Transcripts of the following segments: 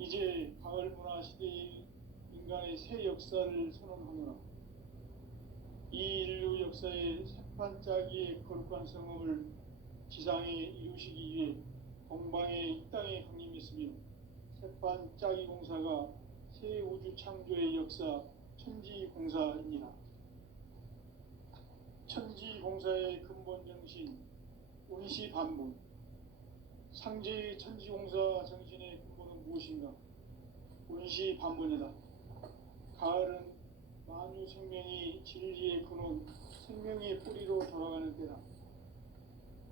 이제 가을 문화 시대의 인간의 새 역사를 선언하노라. 이 인류 역사의 새판짜기의 거룩한 성음을 지상에 이루시기 위해 동방의 이 땅에 강림했으며 새판짜기 공사가 새 우주 창조의 역사 천지공사입니다. 천지공사의 근본 정신 운시반문. 상제의 천지공사 정신의 근본은 무엇인가? 운시반문이다. 가을은 만유 생명이 진리의 근원, 생명의 뿌리로 돌아가는 때다.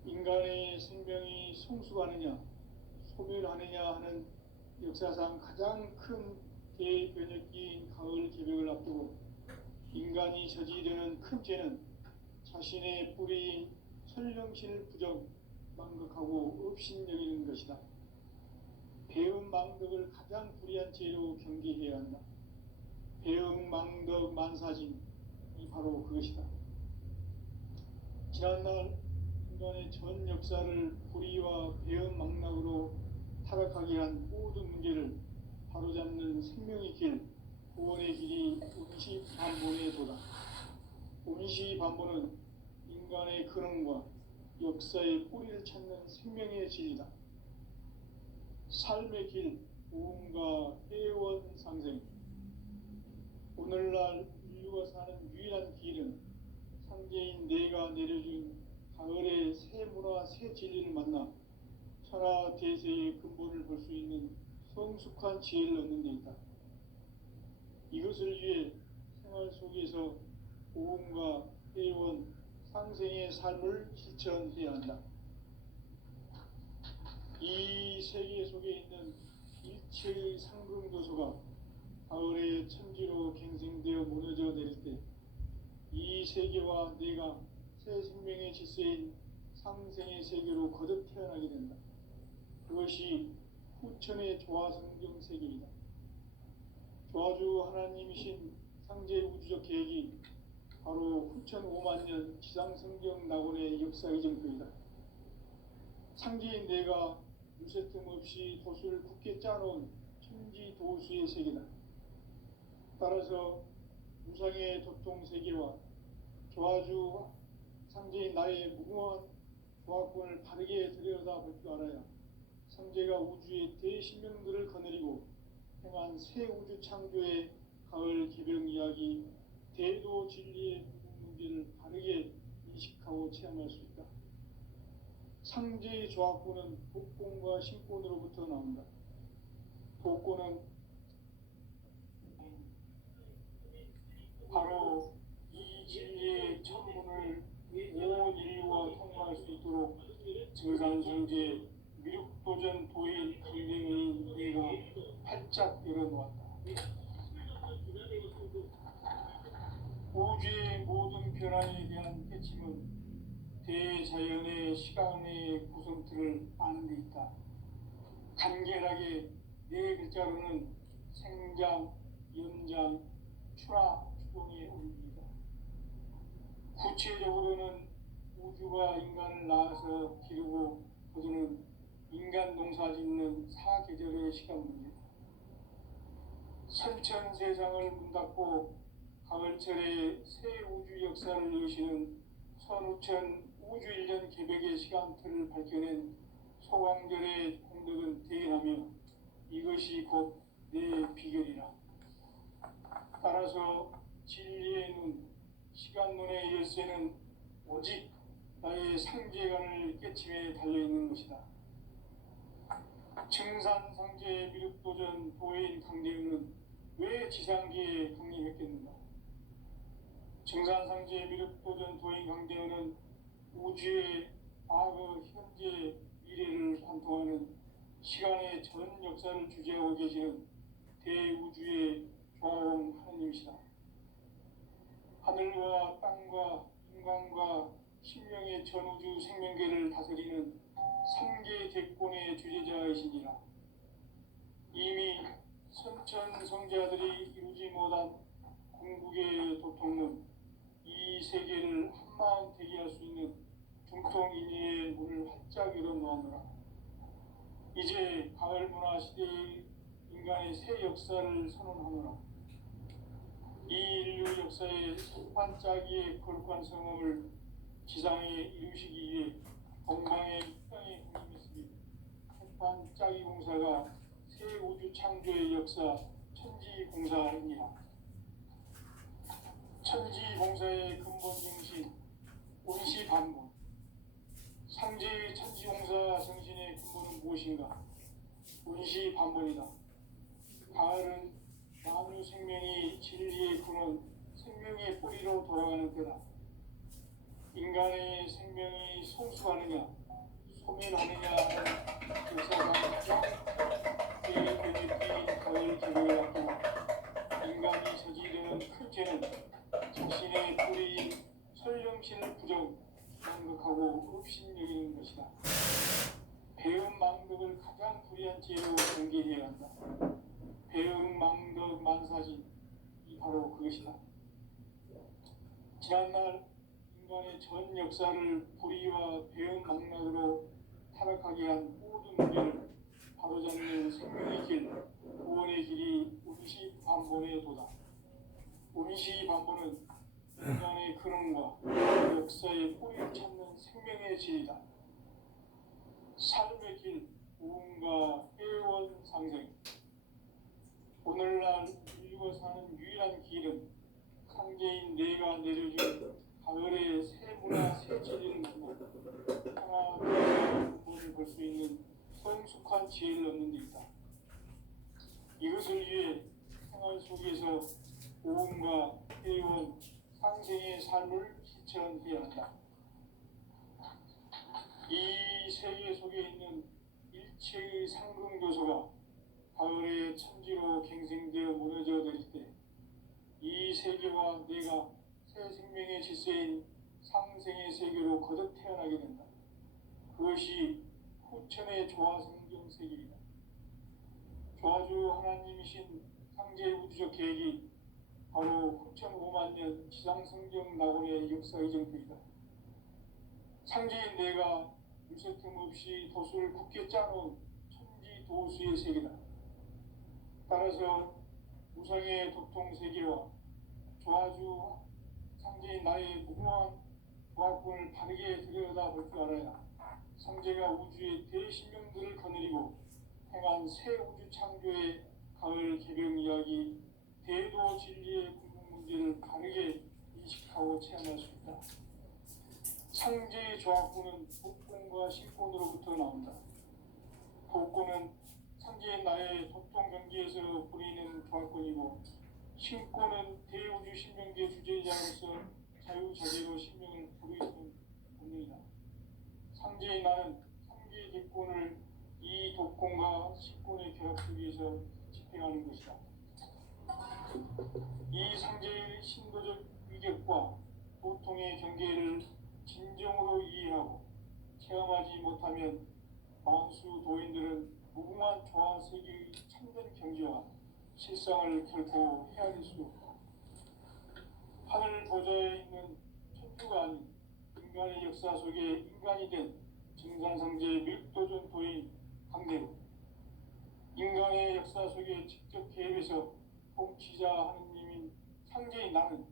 인간의 생명이 성숙하느냐, 소멸하느냐 하는 역사상 가장 큰 대변혁기인 가을 개벽을 앞두고 인간이 저지르는 큰 죄는 자신의 뿌리인 설령신을 망각하고 업신여기는 것이다. 배음 망덕을 가장 불의한 죄로 경계해야 한다. 배음 망덕 만사진이 바로 그것이다. 지난날 인간의 전 역사를 불의와 배음 망락으로 타락하게 한 모든 문제를 바로잡는 생명의 길, 구원의 길이 운시반본의 도다. 운시반본은 인간의 근원과 역사의 뿌리를 찾는 생명의 진리다. 삶의 길, 보험과 회원 상생. 오늘날 인류가 사는 유일한 길은 상제인 내가 내려준 가을의 새 문화, 새 진리를 만나 천하 대세의 근본을 볼 수 있는 성숙한 지혜를 얻는 데 있다. 이것을 위해 생활 속에서 보험과 회원, 상생의 삶을 실천해야 한다. 이 세계 속에 있는 일체의 상승도소가 가을의 천지로 갱생되어 무너져 내릴 때 이 세계와 내가 새 생명의 질서인 상생의 세계로 거듭 태어나게 된다. 그것이 후천의 조화성경 세계이다. 조화주 하나님이신 상제 우주적 계획이 바로 후천 5만 년 지상성경 낙원의 역사 이정표이다. 상제인 내가 유세 틈 없이 도수를 굳게 짜놓은 천지도수의 세계다. 따라서 무상의 도통 세계와 조화주 상제인 나의 무궁한 조화권을 바르게 들여다볼 줄 알아야 상제가 우주의 대신명들을 거느리고 행한 새 우주 창조의 가을 개벽 이야기, 대도 진리의 문제를 바르게 인식하고 체험할 수 있다. 상제의 조화권은 복권과 신권으로부터 나온다. 복권은 바로 이 진리의 천문을 온 인류가 통과할 수 있도록 증산성제 미륵도전 도인 강령의 내가 활짝 열어놓았다. 우주의 모든 변화에 대한 깨침은 대자연의 시간의 구성틀을 아는 데 있다. 간결하게 네 글자로는 생장, 연장, 추락, 추동의 원리이다. 구체적으로는 우주가 인간을 낳아서 기르고 거두는 인간 농사 짓는 사계절의 시간 문제다. 선천 세상을 문 닫고 가을철에 새 우주 역사를 여시는 선우천 우주 1년 개벽의 시간틀을 밝혀낸 소광절의 공덕은 대견하며 이것이 곧 내 비결이라. 따라서 진리의 눈, 시간 눈의 열쇠는 오직 나의 상제관을 깨침에 달려있는 것이다. 증산 상제 미륵도전 도인 강대우는 왜 지상계에 강림했겠는가? 증산 상제 미륵도전 도인 강대우는 우주의 과거, 현재, 미래를 관통하는 시간의 전 역사를 주재하고 계시는 대우주의 조화원 하느님이시다. 하늘과 땅과 인간과 신명의 전우주 생명계를 다스리는 삼계 대권의 주재자이시니라. 이미 선천 성자들이 이루지 못한 궁극의 도통은 이 세계를 한마음 되게 할 수 있는 중통인의의 문을 활짝 열어놓았노라. 이제 가을 문화 시대의 인간 역사를 선언하노라. 이 인류 역사의 반짝이의 거룩한 성음을 지상에 이루시기 위해 건강의 땅에 공임했으니 반짝이 공사가 새 우주 창조의 역사 천지 공사입니다. 천지 공사의 근본 정신 운시 반본. 상제의 천지 공사 정신의 근본은 무엇인가? 운시 반본이다. 가을은 만유 생명이 진리의 근원, 생명의 뿌리로 돌아가는 때다. 인간의 생명이 성숙하느냐, 소멸하느냐 하는 역사상 제일되기 가을 계곡에 왔고, 인간이 저지르는 큰 죄는 자신의 뿌리인 설령신을 부정망덕하고 업신여기는 것이다. 배은망덕을 가장 불의한 죄로 경계해야 한다. 배은망덕 만사지 바로 그것이다. 지난날 인간의 전 역사를 불의와 배은망덕으로 타락하게 한 모든 문제를 바로잡는 생명의 길, 구원의 길이 운시반본의 도다. 운시반본은 인간의 근원과 역사의 뿌리를 찾는 생명의 질이다. 삶의 길, 우음과 애원상생. 오늘날 인류가 사는 유일한 길은 상제인 내가 내려준 가을의 새 문화, 새 진리를 두고 하나님의 근본을 볼 수 있는 성숙한 지혜를 얻는 데 있다. 이것을 위해 생활 속에서 오음과 애원, 상생의 삶을 실천해야 한다. 이 세계 속에 있는 일체의 상승교소가 가을의 천지로 갱생되어 무너져 내릴 때 이 세계와 내가 새 생명의 질서인 상생의 세계로 거듭 태어나게 된다. 그것이 후천의 조화성경 세계이다. 조화주 하나님이신 상제 우주적 계획이 바로 후천 5만 년 지상성경 낙원의 역사 의정표이다. 상제인 내가 물새틈 없이 도수를 굳게 짜놓은 천지 도수의 세계다. 따라서 우상의 도통 세계와 조화주 상제인 나의 무궁한 조합군을 바르게 들여다볼 줄 알아야 상제가 우주의 대신명들을 거느리고 행한 새 우주 창조의 가을 개병 이야기, 대도 진리의 궁극 문제를 바르게 인식하고 체험할 수 있다. 상제의 조합군은 복권과 신권으로부터 나온다. 복권은 상제의 나의 도통 경계에서 부리는 조합권이고, 신권은 대우주 신명계 주제자로서 자유자재로 신명을 부르는 본능이다. 상제의 나는 상제의 객권을 이 독권과 신권의 결합 속에서 집행하는 것이다. 이 상제의 신도적 위격과 보통의 경계를 진정으로 이해하고 체험하지 못하면 만수 도인들은 무궁한 조화 세계의 참된 경지와 실상을 결코 헤아릴 수 없다. 하늘 보좌에 있는 천주가 아닌 인간의 역사 속에 인간이 된 증산상제의 밀도전 도인 강대우, 인간의 역사 속에 직접 개입해서 통치자 하느님인 상제인 나는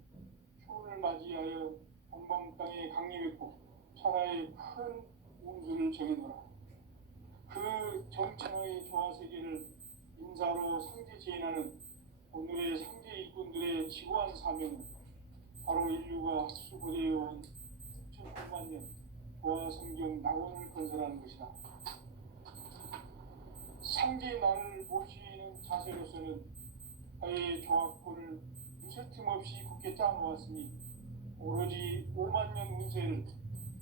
휴를 맞이하여 동방 땅에 강림했고 천하의 큰 운수를 정해놓으라. 그 정천하의 조화세계를 인사로 상제 제인하는 오늘의 상제 일꾼들의 지고한 사명은 바로 인류가 학수고대해온 6천만 년 조화성경 낙원을 건설하는 것이다. 상제의 나를 모시는 자세로서는 나의 조합권을 무쇠틈 없이 굳게 짜놓았으니 오로지 5만 년 운세를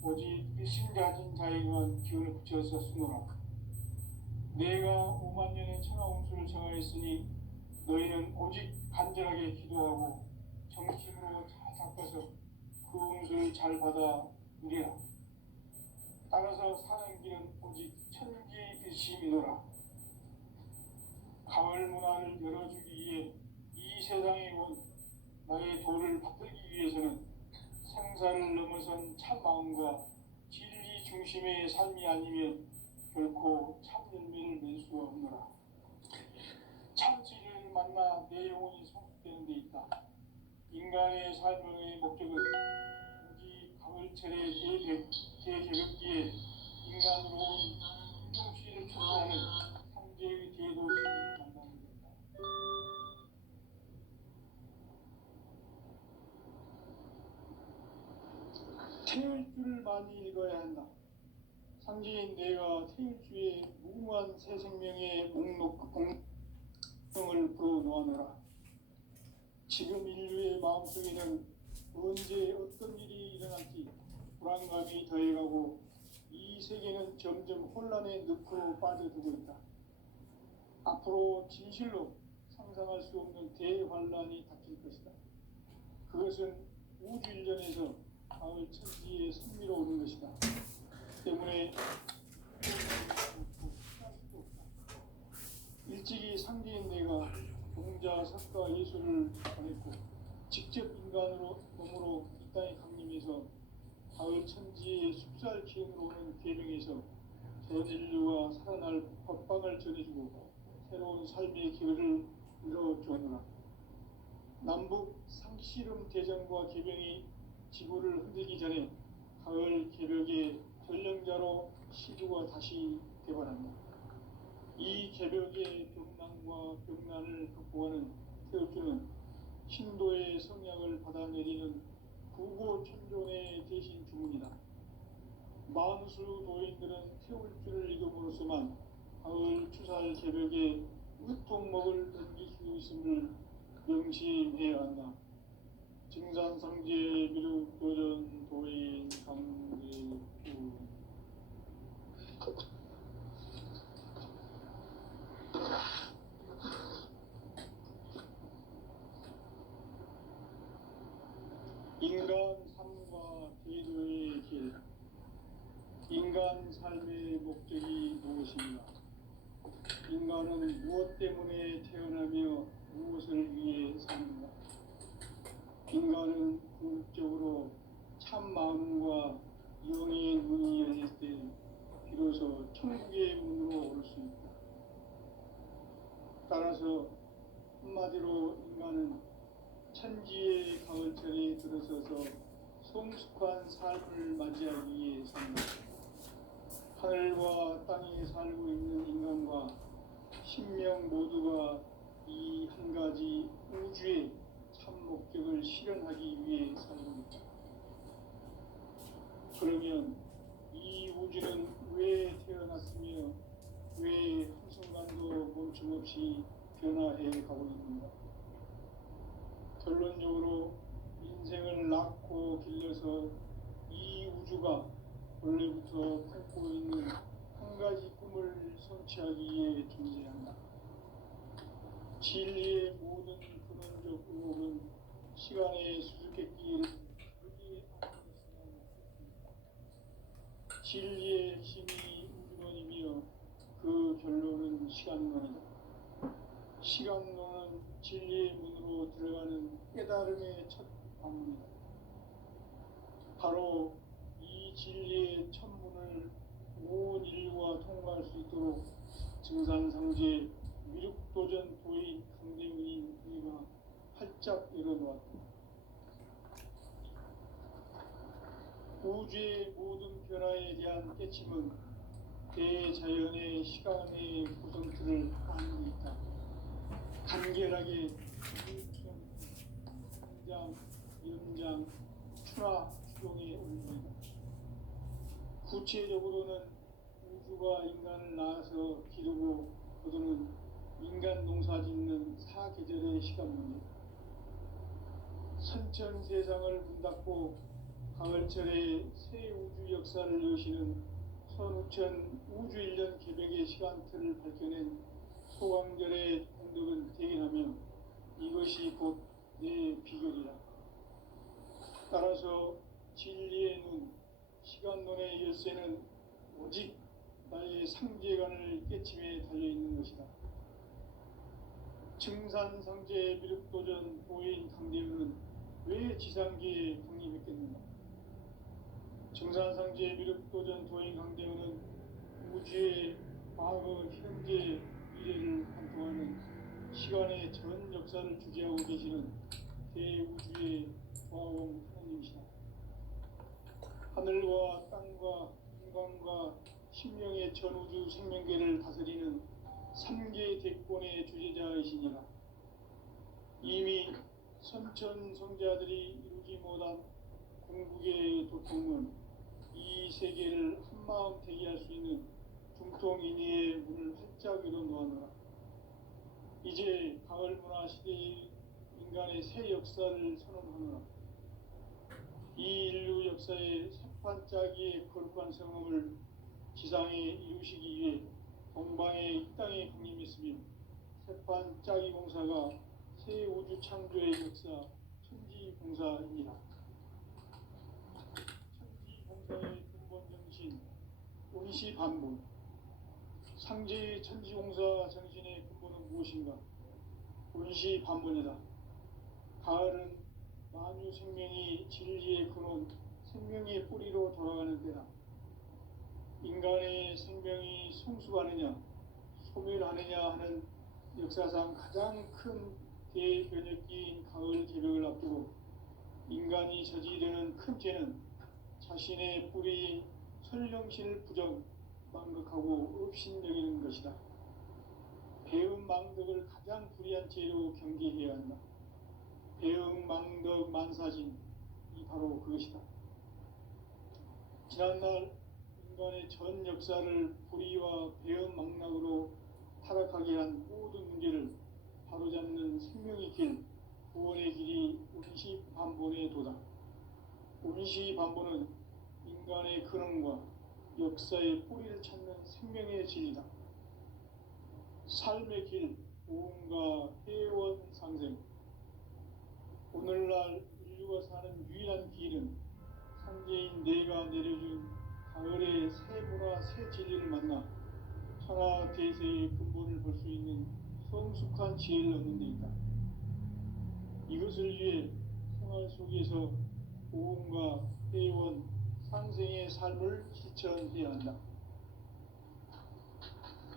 오직 일심가진 자에게만 기운을 붙여서 쓰노라. 내가 5만 년의 천하 운수를 정하였으니 너희는 오직 간절하게 기도하고 정심으로 잘 닦아서 그 운수를 잘 받아 누리라. 따라서 사는 길은 오직 천지일심이노라. 가을 문화를 열어주기 위해 이 세상에 온 나의 도를 받들기 위해서는 생사를 넘어선 참 마음과 진리 중심의 삶이 아니면 결코 참 열매를 낼 수가 없노라. 참 진리를 있다. 인간의 삶의 목적은 오직 가을철의 대개벽기에 인간으로 인종시를 초래하는 상제의 대도시를 만나는 것이다. 태울 줄을 많이 읽어야 한다. 상제인 내가 태울 주의 무궁한 새 생명의 공명을 풀어놓아노라. 지금 인류의 마음속에는 언제 어떤 일이 일어날지 불안감이 더해가고 이 세계는 점점 혼란의 늪으로 빠져들고 있다. 앞으로 진실로 상상할 수 없는 대환란이 닥칠 것이다. 그것은 우주 일련에서 가을 천지의 승리로 오는 것이다. 때문에 일찍이 상대인 내가 동자, 석가, 예수를 보냈고 직접 인간으로 몸으로 이 땅에 강림해서 가을 천지의 숲살 기운으로 오는 계명에서 전 인류가 살아날 법방을 전해주고 새로운 삶의 기회를 열어주었노라. 남북 상씨름 대전과 개병이 지구를 흔들기 전에 가을 개벽의 전령자로 시주가 다시 개발한다. 이 개벽의 병난과 병난을 극복하는 태엽주는 신도의 성약을 받아내리는 구고천존의 대신 주문이다. 만수 도인들은 태울주를 읽음으로써만 가을 추살 개벽의 으통목을 넘길 수 있음을 명심해야 한다. 증산상제 미륵도전 도인 강제구 인간 삶과 대도의 길. 인간 삶의 목적이 무엇인가? 인간은 무엇 때문에 태어나며 무엇을 위해 사는가? 인간은 궁극적으로 참 마음과 영의 문이 열릴 때 비로소 천국의 문으로 올 수 있다. 따라서 한마디로 인간은 천지의 가을철에 들어서서 성숙한 삶을 맞이하기 위해 산다. 하늘과 땅에 살고 있는 인간과 신명 모두가 이 한 가지 우주의 참 목적을 실현하기 위해 살고 있다. 그러면 이 우주는 왜 태어났으며 왜 한순간도 멈춤없이 변화해 가고 있는가? 결론적으로 인생을 낳고 길러서 이 우주가 원래부터 품고 있는 한 가지 꿈을 성취하기 위해 존재한다. 진리의 모든 근원적 의혹은 시간의 수수께끼를 여기에 안겼으면 좋겠습니다. 진리의 핵심이 우주론이며 그 결론은 시간론이다. 시간론은 진리의 문으로 들어가는 깨달음의 첫 방문이다. 바로 이 진리의 첫 문을 온 인류가 통과할 수 있도록 증산상제 미륵도전 도인 강대문인 우리가 활짝 열어놓았다. 우주의 모든 변화에 대한 깨침은 대자연의 시간의 구성틀을 안고 있다. 간결하게 성장, 연장, 출하, 추동의 원리다. 구체적으로는 우주가 인간을 낳아서 기르고 거두는 인간 농사 짓는 사계절의 시간 문제. 선천 세상을 문 닫고 가을철에 새 우주 역사를 여시는 선우천 우주 일년 개벽의 시간틀을 밝혀낸 소광절의 공덕은 대견하며 이것이 곧 내 비결이라. 따라서 진리의 눈, 시간론의 열쇠는 오직 나의 상제관을 깨침에 달려있는 것이다. 증산상제 미륵도전 도인 강대문은 왜 지상계에 강림했겠는가? 증산상제 미륵도전 도인 강대문은 우주의 과거, 현재, 미래를 관통하는 시간의 전 역사를 주재하고 계시는 대우주의 조화원 하나님이시다. 하늘과 땅과 인간과 신명의 전우주 생명계를 다스리는 삼계 대권의 주제자이시니라. 이미 선천성자들이 이루지 못한 궁극의 도통은 이 세계를 한마음 되게 할 수 있는 중통인의의 문을 활짝 열어놓았노라. 이제 가을 문화 시대의 인간의 새 역사를 선언하노라. 이 인류 역사의 새판짜기의 거룩한 성험을 지상에 이루시기 위해 동방의 이 땅에 강림했으며 새판짜기 공사가 새 우주 창조의 역사 천지봉사입니다. 천지봉사의 근본 정신 운시반본. 상제의 천지공사 정신의 근본은 무엇인가? 운시반본이다. 가을은 만유 생명이 진리의 근원, 생명의 뿌리로 돌아가는 때다. 인간의 생명이 성숙하느냐, 소멸하느냐 하는 역사상 가장 큰 대변혁기인 가을 개벽을 앞두고 인간이 저지르는 큰 죄는 자신의 뿌리인 설령신을 부정, 망극하고 업신여기는 것이다. 배음 망덕을 가장 불의한 죄로 경계해야 한다. 배음 망덕 만사진이 바로 그것이다. 지난날 인간의 전 역사를 불의와 배음 망락으로 타락하게 한 모든 문제를 바로잡는 생명의 길, 구원의 길이 운시반본의 도다. 운시반본은 인간의 근원과 역사의 뿌리를 찾는 생명의 진리다. 삶의 길, 보험과 회원 상생. 오늘날 인류가 사는 유일한 길은 상제인 내가 내려준 가을의 새 문화, 새 진리를 만나 천하 대세의 근본을 볼 수 있는 성숙한 지혜를 얻는 데 있다. 이것을 위해 생활 속에서 보험과 회원, 상생의 삶을 실천해야 한다.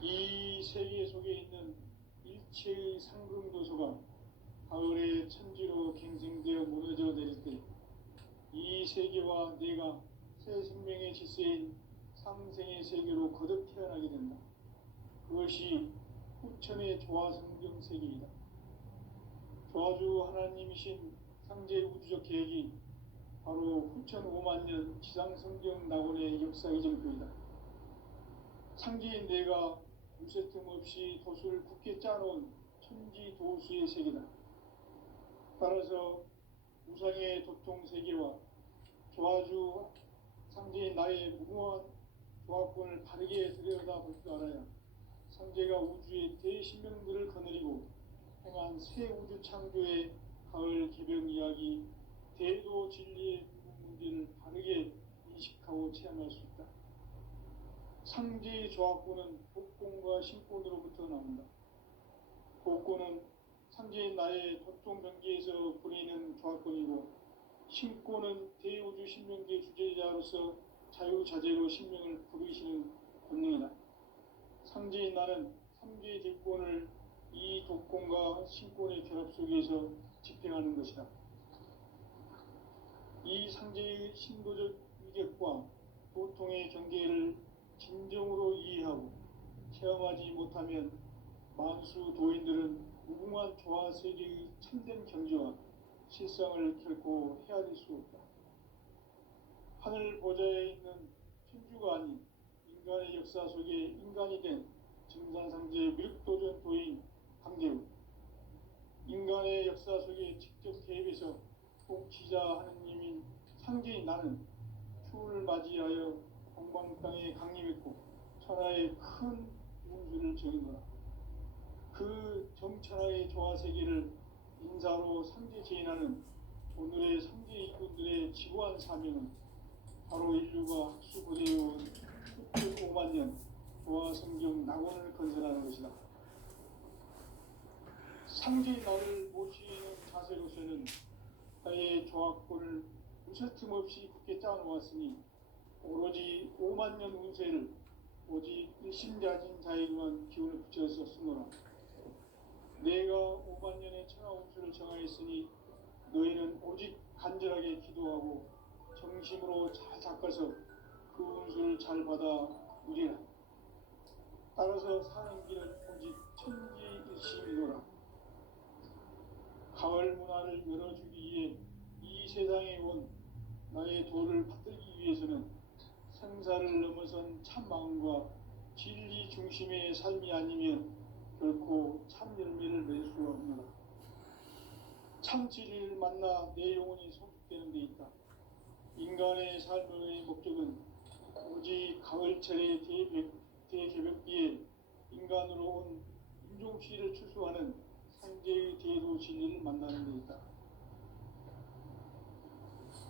이 세계 속에 있는 일체의 상승도소가 가을의 천지로 갱생되어 무너져 내릴 때 이 세계와 내가 새 생명의 질서인 상생의 세계로 거듭 태어나게 된다. 그것이 후천의 조화성경 세계이다. 조화주 하나님이신 상제 우주적 계획이 바로 후천 5만년 지상성경 낙원의 역사 이정표이다. 상제인 내가 무쇠 틈 없이 도수를 굳게 짜놓은 천지도수의 세계다. 따라서 우상의 도통세계와 조화주 상제인 나의 무궁한 조화권을 바르게 들여다볼 줄 알아야 상제가 우주의 대신명들을 거느리고 행한 새 우주 창조의 가을 개벽 이야기, 대도 진리의 문제를 바르게 인식하고 체험할 수 있다. 상제의 조화권은 복권과 신권으로부터 나온다. 복권은 상제인 나의 도통 경계에서 부리는 조화권이고, 신권은 대우주 신명계 주제자로서 자유자재로 신명을 부르시는 권능이다. 상제인 나는 삼계의 대권을 이 도권과 신권의 결합 속에서 집행하는 것이다. 이 상제의 신도적 위력과 도통의 경계를 진정으로 이해하고 체험하지 못하면 만수 도인들은 무궁한 조화 세계의 참된 경지와 실상을 결코 헤아릴 수 없다. 하늘 보좌에 있는 천주가 아닌 인간의 역사 속에 인간이 된 증산상제의 미륵도전 도인 강재우, 인간의 역사 속에 직접 개입해서 통치자 하느님인 상제인 나는 추운을 맞이하여 동방 땅에 강림했고 천하의 큰 운수를 정해노라. 그 정천하의 조화세계를 인사로 상제 제인하는 오늘의 상제 이군들의 지구한 사명은 바로 인류가 학수고대해온 5만 년 조화성경 낙원을 건설하는 것이다. 상제의 나를 모시는 자세로서는 나의 조화권을 무쇠 틈 없이 굳게 짜놓았으니 오로지 5만 년 운세를 오직 일심자진 자에게만 기운을 붙여서 쓰노라. 내가 5만 년의 천하 운수를 정하였으니 너희는 오직 간절하게 기도하고 정심으로 잘 닦아서 그 운수를 잘 받아 누리라. 따라서 사는 길은 오직 천지일심이노라. 가을 문화를 열어주기 위해 이 세상에 온 나의 도를 받들기 위해서는 생사를 넘어선 참 마음과 진리 중심의 삶이 아니면 결코 참 열매를 맺을 수가 없노라. 참 진리를 만나 내 영혼이 소득되는 데 있다. 인간의 삶의 목적은 오직 가을철의 대개벽기에 인간으로 온 인종시를 추수하는 상제의 대도 진리를 만나는 데 있다.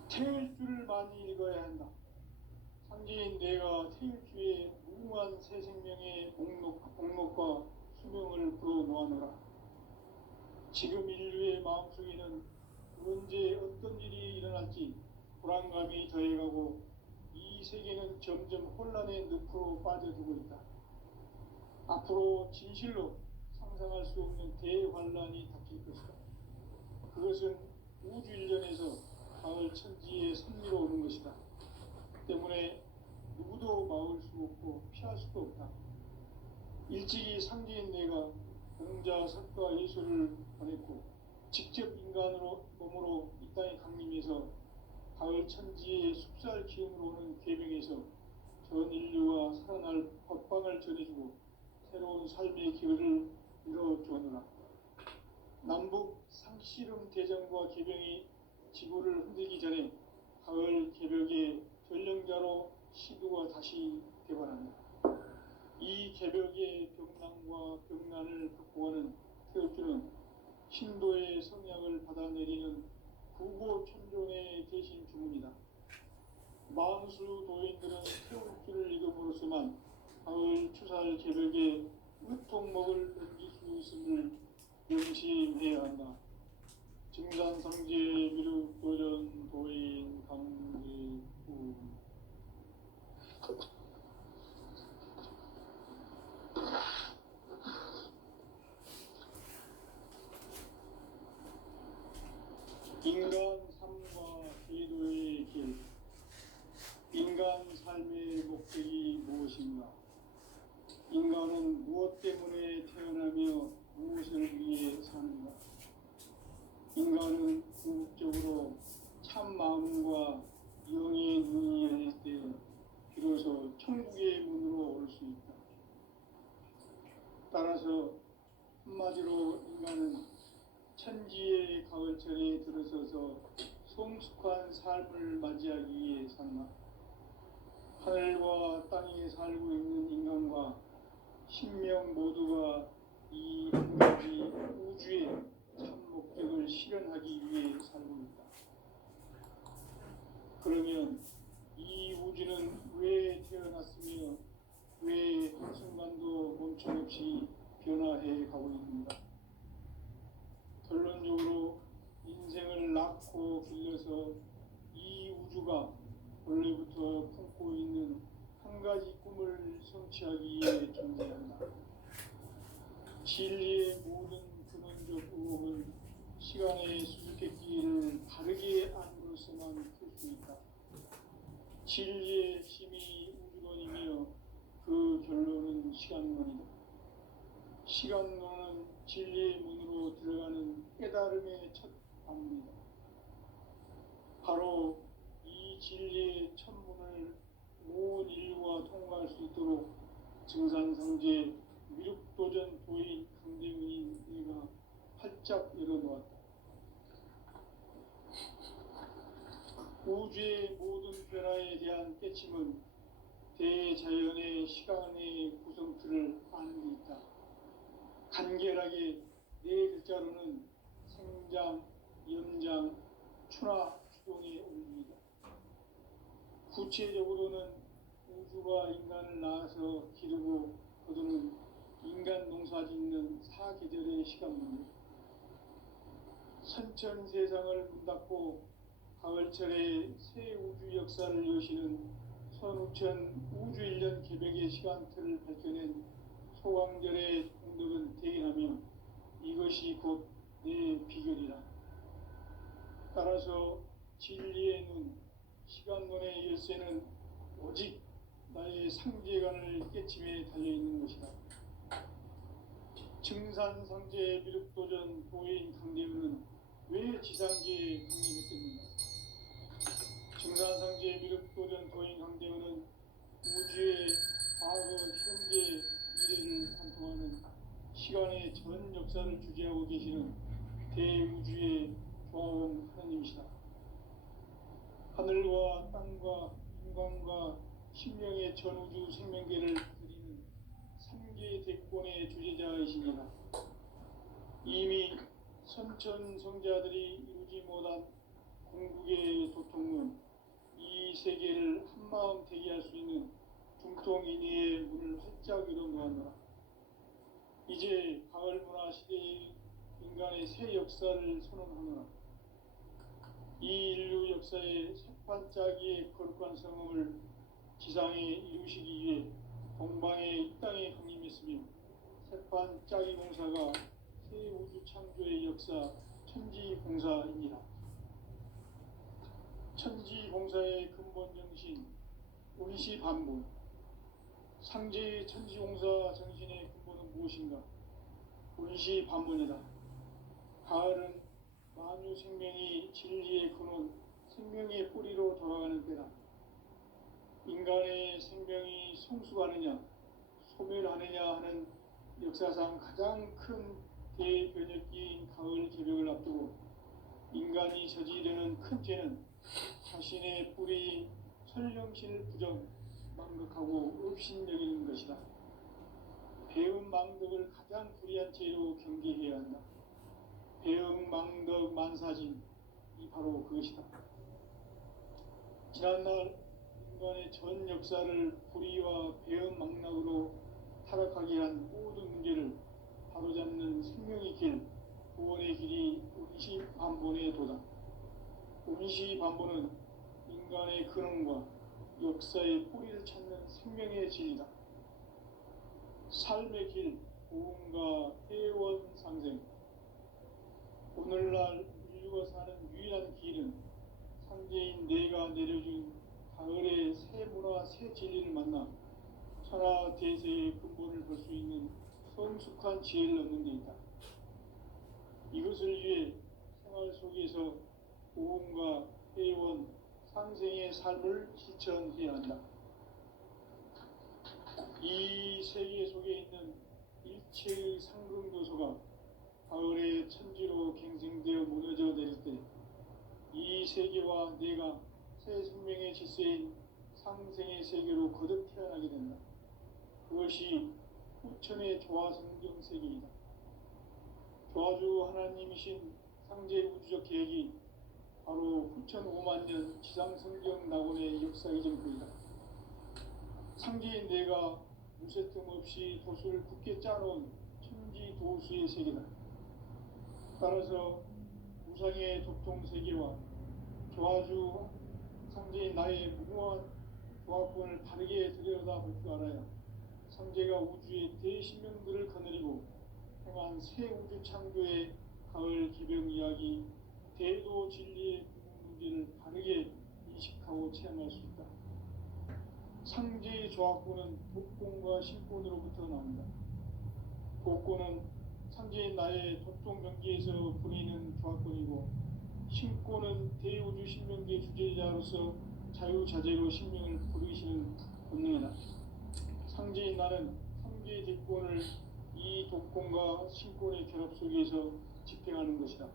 태일주를 많이 읽어야 한다. 상제인 내가 태일주의 무궁한 새 생명의 목록과 수명을 불어놓아노라. 지금 인류의 마음속에는 언제 어떤 일이 일어날지 불안감이 더해가고 이 세계는 점점 혼란의 늪으로 빠져들고 있다. 앞으로 진실로 상상할 수 없는 대환란이 닥칠 것이다. 그것은 우주 일련에서 가을 천지의 섭리로 오는 것이다. 때문에 누구도 막을 수 없고 피할 수도 없다. 일찍이 상제인 내가 공자, 석가, 예수를 보냈고 직접 인간으로 몸으로 이 땅에 강림해서 가을 천지의 숲살 기운으로 오는 계명에서 전 인류가 살아날 법방을 전해주고 새로운 삶의 기회를 이뤄주었노라. 남북 상씨름 대전과 개병이 지구를 흔들기 전에 가을 개벽의 전령자로 시두가 다시 되관한다. 이 개벽의 병난과 병난을 극복하는 태엽주는 신도의 성약을 받아내리는 구고천존의 대신 주문이다. 만수 도인들은 태엽주를 읽음으로써만 가을 추살 개벽의 의통목을 넘길 수 있음을 명심해야 한다. 증산상제 미륵도전 도인 강제구 인간 삶과 제도의 길. 인간 삶의 목적이 무엇인가? 인간은 무엇 때문에 태어나며 무엇을 위해 사는가? 인간은 궁극적으로 참 마음과 영의 눈이 열릴 때 비로소 천국의 문으로 올 수 있다. 따라서 한마디로 인간은 천지의 가을철에 들어서서 성숙한 삶을 맞이하기 위해 산다. 하늘과 땅에 살고 있는 인간과 신명 모두가 이 한 가지 우주의 참 목적을 실현하기 위해 살고 있다. 그러면 이 우주는 왜 태어났으며 왜 한순간도 멈춤없이 변화해 가고 있는가? 결론적으로 인생을 낳고 길러서 이 우주가 원래부터 품고 있는 한 가지 꿈을 성취하기 위해 존재한다. 진리의 모든 근원적 의혹은 시간의 수수께끼를 바르게 안으로서만 풀 수 있다. 진리의 힘이 우주론이며 그 결론은 시간론이다. 시간론은 진리의 문으로 들어가는 깨달음의 첫 방문이다. 바로 이 진리의 첫 문을 온 인류가 통과할 수 있도록 증산상제 미륵도전 도인 강대문인 내가 활짝 열어놓았다. 우주의 모든 변화에 대한 깨침은 대자연의 시간의 구성틀을 아는 데 있다. 간결하게 네 글자로는 생장, 염장, 추나 추동의 원리이다. 구체적으로는 우주가 인간을 낳아서 기르고 거두는 인간 농사짓는 사계절의 시간문이다. 선천 세상을 문 닫고 가을철에 새 우주 역사를 여시는 선우천 우주일년 개벽의 시간틀을 밝혀낸 소강절의 공덕은 대견하며 이것이 곧 내 비결이라. 따라서 진리의 눈, 시간론의 열쇠는 오직 나의 상제관을 깨침에 달려있는 것이다. 증산상제 미륵도전 도인 강대우는 왜 지상계에 강림했겠는가? 증산상제 미륵도전 도인 강대우는 우주의 과거, 현재, 미래를 관통하는 시간의 전 역사를 주재하고 계시는 대우주의 조화원 하나님이시다. 하늘과 땅과 인간과 신명의 전우주 생명계를 드리는 삼계 대권의 주제자이시니라. 이미 선천성자들이 이루지 못한 궁극의 도통문, 이 세계를 한마음 되게 할 수 있는 중통인의의 문을 활짝 열어 놓았노라. 이제 가을 문화 시대의 인간의 새 역사를 선언하노라. 이 인류 역사의 새판짜기의 거룩한 성음을 지상에 이루시기 위해 동방의 이 땅에 강림했으며 새판짜기 공사가 새 우주 창조의 역사 천지공사입니다. 천지공사의 근본 정신 운시반본, 상제의 천지공사 정신의 근본은 무엇인가? 운시반본이다. 가을은 만유 생명이 진리의 근원, 생명의 뿌리로 돌아가는 때다. 인간의 생명이 성숙하느냐, 소멸하느냐 하는 역사상 가장 큰 대변혁기인 가을 개벽을 앞두고 인간이 저지르는 큰 죄는 자신의 뿌리 설령실 부정, 망극하고 업신여기는 것이다. 배음 망덕을 가장 불의한 죄로 경계해야 한다. 배음 망덕 만사진, 이 바로 그것이다. 지난날 인간의 전 역사를 불의와 배음 망락으로 타락하게 한 모든 문제를 바로잡는 생명의 길, 구원의 길이 운시반본의 도다. 운시반본은 인간의 근원과 역사의 뿌리를 찾는 생명의 진리다. 삶의 길, 고음과 회원상생. 오늘날 인류가 사는 유일한 길은 상제인 내가 내려준 가을의 새 문화, 새 진리를 만나 천하 대세의 근본을 볼 수 있는 성숙한 지혜를 얻는 데 있다. 이것을 위해 생활 속에서 고음과 회원, 상생의 삶을 실천해야 한다. 이 세계 속에 있는 일체의 상승도소가 가을의 천지로 갱생되어 무너져 내릴 때 이 세계와 내가 새 생명의 질서인 상생의 세계로 거듭 태어나게 된다. 그것이 후천의 조화성경 세계이다. 조화주 하나님이신 상제 우주적 계획이 바로 후천 5만년 지상성경 낙원의 역사 이전부이다. 상제인 내가 무쇠틈 없이 도수를 굳게 짜놓은 천지도수의 세계다. 따라서 우상의 도통세계와 조화주 상제인 나의 무모한 조합권을 바르게 들여다볼 줄 알아야 상제가 우주의 대신명들을 거느리고 행한 새 우주 창조의 가을 기병 이야기, 대도 진리의 문제를 바르게 인식하고 체험할 수 있다. 상제의 조합권은 복권과 신권으로부터 나온다. 복권은 상제인 나의 도통 경계에서 부리는 조합권이고, 신권은 대우주 신명계 주제자로서 자유자재로 신명을 부르시는 본능이다. 상제인 나는 상제의 대권을 이 독권과 신권의 결합 속에서 집행하는 것이다.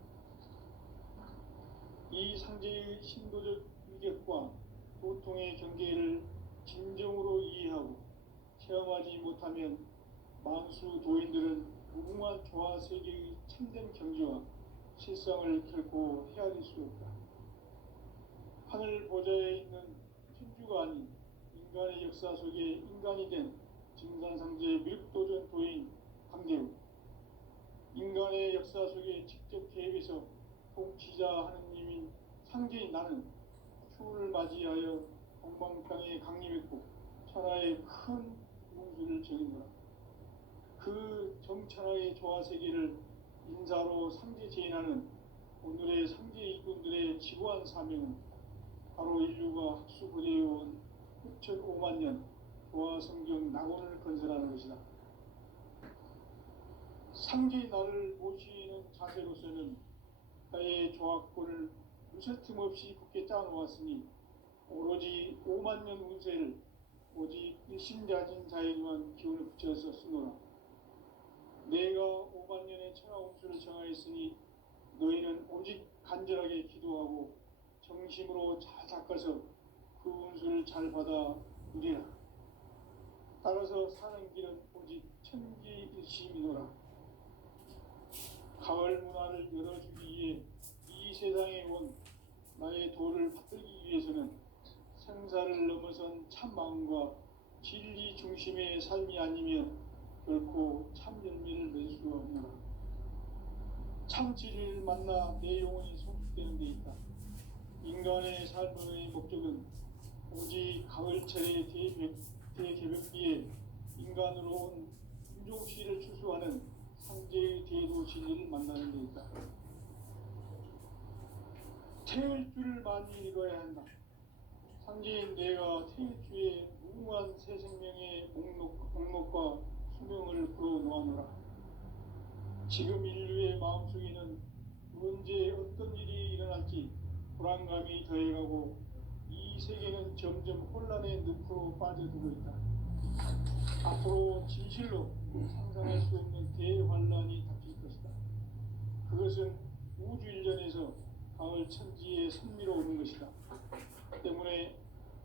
이 상제의 신도적 위격과 도통의 경계를 진정으로 이해하고 체험하지 못하면 만수 도인들은 무궁한 조화 세계의 참된 경지와 실상을 결코 헤아릴 수 없다. 하늘 보좌에 있는 천주가 아닌 인간의 역사 속에 인간이 된 증산상제 미륵도전 도인 강대우, 인간의 역사 속에 직접 계획해서 통치자 하느님인 상제인 나는 추후를 맞이하여 동방 땅에 강림했고 천하의 큰 문수를 정인노라. 그 정천하의 조화 세계를 인사로 상제 제인하는 오늘의 상계 일꾼들의 지고한 사명은 바로 인류가 학수고대해온 6,500만 년 도화 성경 낙원을 건설하는 것이다. 상계의 나를 모시는 자세로서는 나의 조합권을 무쇠틈 없이 굳게 짜놓았으니 오로지 5만 년 운세를 오직 일심자진 자에게만 기운을 붙여서 쓰노라. 내가 5만 년의 천하 운수를 정하였으니 너희는 오직 간절하게 기도하고 정심으로 잘 닦아서 그 운수를 잘 받아 누리라. 따라서 사는 길은 오직 천지일심이노라. 가을 문화를 열어주기 위해 이 세상에 온 나의 도를 받들기 위해서는 생사를 넘어선 참 마음과 진리 중심의 삶이 아니면 결코 참 열매를 맺을 수가 없노라. 참 진리를 만나 내 영혼이 성숙되는 데 있다. 인간의 삶의 목적은 오직 가을철의 대개벽기에 인간으로 온 인종시를 추수하는 상제의 대도 진리를 만나는 데 있다. 태일 줄을 많이 읽어야 한다. 상제인 내가 태일 주에 무궁한 새 생명의 목록과 수명을 풀어놓아노라. 지금 인류의 마음속에는 언제 어떤 일이 일어날지 불안감이 더해가고 이 세계는 점점 혼란의 늪으로 빠져들고 있다. 앞으로 진실로 상상할 수 없는 대환란이 닥칠 것이다. 그것은 우주 일전에서 가을 천지의 선미로 오는 것이다. 때문에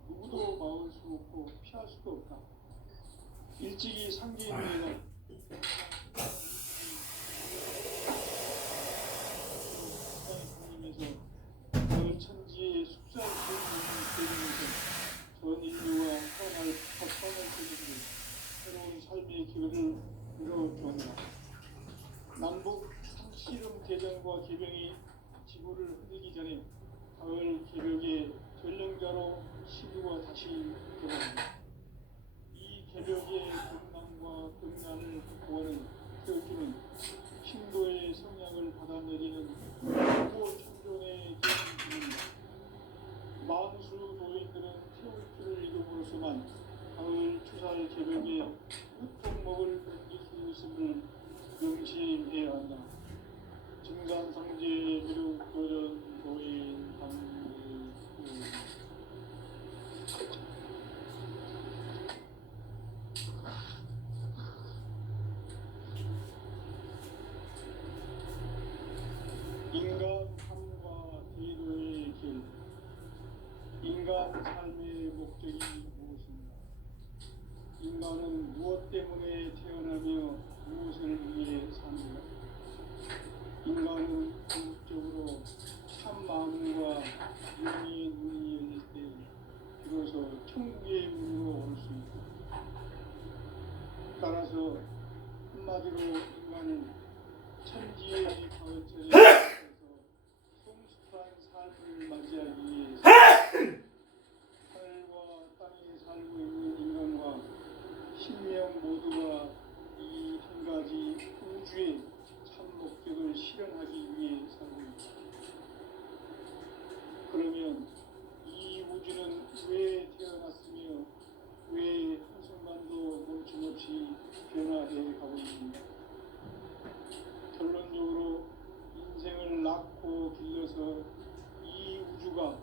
누구도 막을 수 없고 피할 수도 없다. 일찍이 상계인 내가 하나님에서 가을 천지의 숙살 기운을 되면서 전 인류가 선을 되는 새로운 삶의 기회를 이뤄주었노라. 남북 상씨름 대전과 개병이 지구를 흔들기 전에 가을 개벽의 전령자로 시류가 다시 돌아옵니다. 이 개벽의 등남과 등난을 구하는 태울주는 신도의 성향을 받아내리는 후보 천존의 계승입니다. 만수 도인들은 태울주를 이름으로서만 가을 추살 개벽의 우통목을 넘길 수 있음을 명심해야 한다. 증산상제 미륵 도전 도인 강대 인간 삶과 대도의 길. 인간 삶의 목적이 무엇인가? 인간은 무엇 때문에 태어나며 무엇을 위해 삽니까? 인간은 궁극적으로 참 마음과 영의 눈이 열릴 때 비로소 천국의 문으로 올 수 있다. 따라서 한마디로 인간은 천지의 가을철에 성숙한 삶을 맞이하기 위해서 하늘과 땅에 살고 있는 인간과 신명 모두가 이 한 가지 우주의 참 목적을 실현하기 위해 살고 있다. 그러면 이 우주는 왜 태어났으며 왜 한순간도 멈춤없이 변화해 가고 있습니까? 결론적으로 인생을 낳고 길러서 이 우주가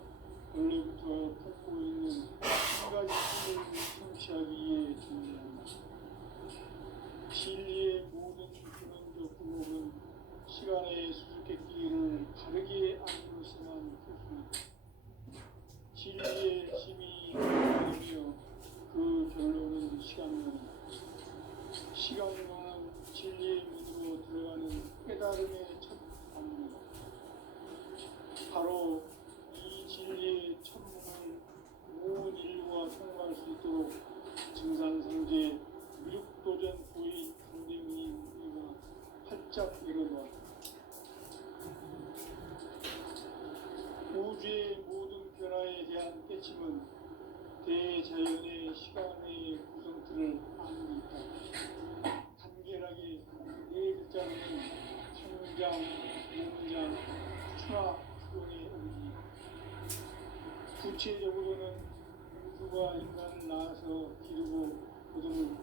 원래부터 품고 있는 한 가지 꿈을 성취하기 위해 준비한다. 진리의 모든 근원적 구멍은 시간의 수수께끼를 바르게 알고서만 풀 수 있다. 진리의 힘이 결론이며 그 결론은 시간론이다. 시간론은 진리의 문으로 들어가는 깨달음의 첫 단문이다. 바로 이 진리의 천문을 온 인류가 통과할 수 있도록 증산상제 미륵도전 도의 강대문이가 활짝 열어놓았다. 우주의 모든 변화에 대한 깨침은 대자연의 시간의 구성틀을 아는 있다. 간결하게 네 글자로는 성장, 성장, 추나 추론의 오리지. 구체적으로는 우주가 인간을 낳아서 기르고 거두는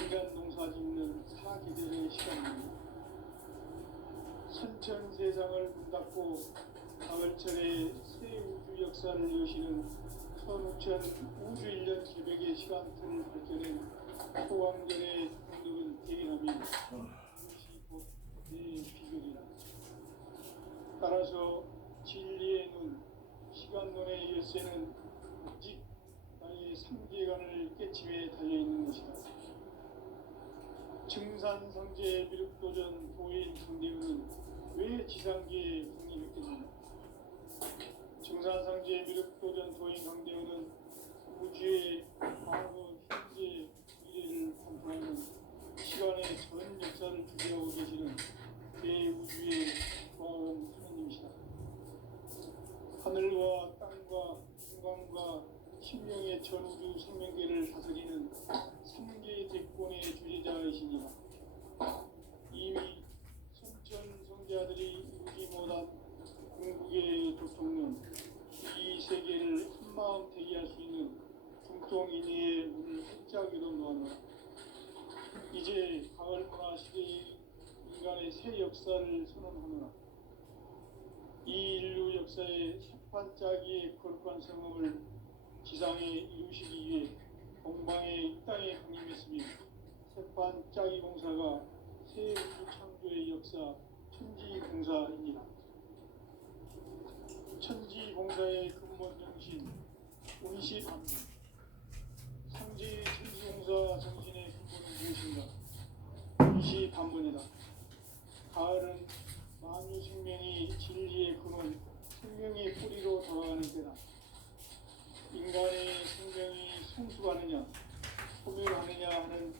인간 농사 짓는 사계절의 시간입니다. 선천 세상을 문 닫고 가을철에 새 우주 역사를 여시는 15,000 우주 1년 개백의 시간틀을 밝혀낸 소강전의 동력은 대견함이 이것이 곧 내 비결이다. 따라서 진리의 눈, 시간론의 열쇠는 오직 나의 삼계관을 깨침에 달려있는 것이다. 증산상제 미륵도전 도인 성대우는 왜 지상계에 국립했겠느냐? 증산상제 미륵도전 도인 강대우는 우주의 과거, 현재, 미래를 관통하는 시간의 전 역사를 주재하고 계시는 대우주의 과언 하나님이시다. 하늘과 땅과 중간과 신명의 전우주 생명계를 다스리는 삼계 대권의 주재자이시니라. 이미 선천 성자들이 이루지 못한 궁극의 도통론, 이 세계를 한마음 대기할 수 있는 중통인의의 문을 활짝 열어놓았노라. 이제 가을 문화 시대의 인간의 새 역사를 선언하노라. 이 인류 역사의 세판짜기의 거룩한 성음을 지상에 이루시기 위해 동방의 이 땅에 강림했으며 세판짜기 공사가 새 우주 창조의 역사 천지공사입니다. 천지공사의 근본 정신 운시반문. 상지 천지공사 정신의 근본은 무엇인가? 운시반문이다. 가을은 만유 생명이 진리의 근원, 생명의 뿌리로 돌아가는 때다. 인간의 생명이 성숙하느냐, 소멸하느냐 하는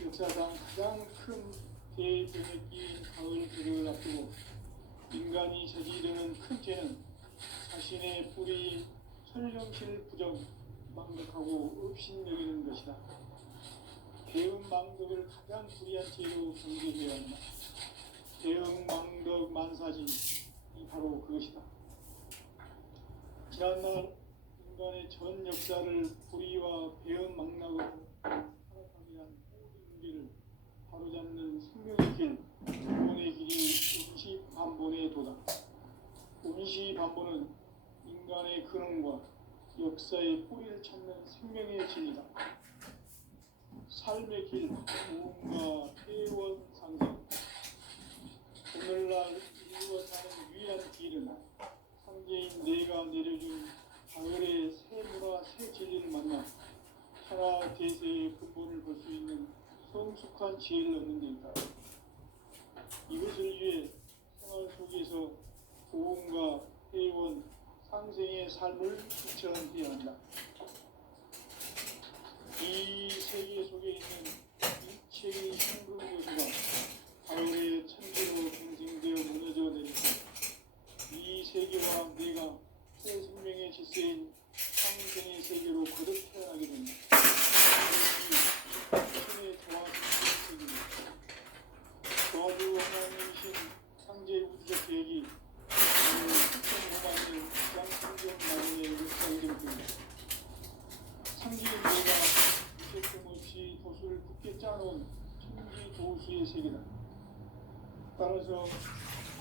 역사상 가장 큰 대변혁기인 가을 계절을 앞두고 인간이 저지르는 큰 죄는 자신의 뿌리 설령실 부정, 망덕하고 업신여기는 것이다. 대응망덕을 가장 불의한 죄로 경계해야 한다. 대응망덕 만사진이 바로 그것이다. 지난날 인간의 전 역사를 불의와 배은망락으로 타락하게 한 모든 문제를 바로잡는 생명의 길, 구원의 길이 운시반본의 도다. 운시반본은 인간의 근원과 역사의 뿌리를 찾는 생명의 진리다. 삶의 길, 무언가 회원상생. 오늘날 인류가 사는 유일한 길은 삼계인 내가 내려준 가을의 새 문화, 새 진리를 만나 천하 대세의 근본을 볼 수 있는 성숙한 지혜를 얻는 데 있다. 이것을 위해 생활 속에서 보험과 회원, 상생의 삶을 실천해야 한다. 이 세계 속에 있는 일체의 현금도시가 가을의 천지로 갱생되어 무너져 내리고 이 세계와 내가 새 생명의 질서인 상생의 세계로 거듭 태어나게 된다. 신의 조화적인 세계입니다. 조화주 하나님이신 상제 우주적 계획이 오늘 1005만 년 양성경 나름의 역사가 될 겁니다. 상계인 내가 무색점 없이 도수를 굳게 짜놓은 천지 도수의 세계다. 따라서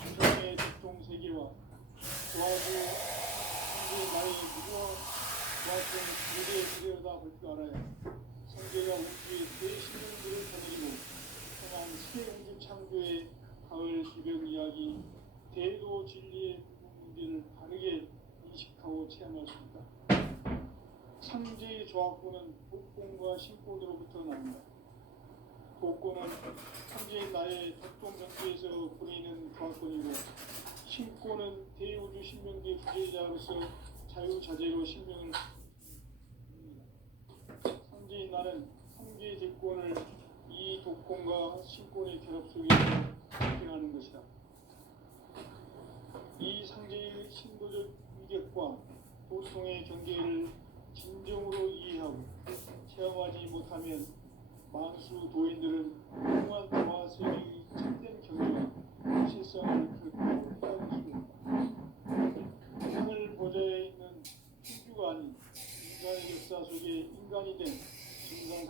인간의 적동 세계와 조화주 상계의 나의 무거운 조화점 무대에 들여다볼 줄 알아야 상계가 우주의 대신령들을 거느리고 행한 새 우주 창조의 가을 기별 이야기, 대도 진리의 문제를 바르게 인식하고 체험할 수 있다. 상제의 조합구는 독공과 신권으로부터 나온다. 독권은 현재 나의 독동 전투에서 부리는 조합권이고 신권은 대우주 신명계 주제자로서 자유자재로 신명을 상제인 나는 상계 제권을 이 독권과 신권의 결합 속에서 행하는 것이다. 이 상제의 신도적 위격과 도통의 경계를 진정으로 이해하고 체험하지 못하면 만수 도인들은 훌륭한 조화 세계의 참된 경계와 실상을 결코 헤아릴 수 없다. 역사 속에 인간이 된 진상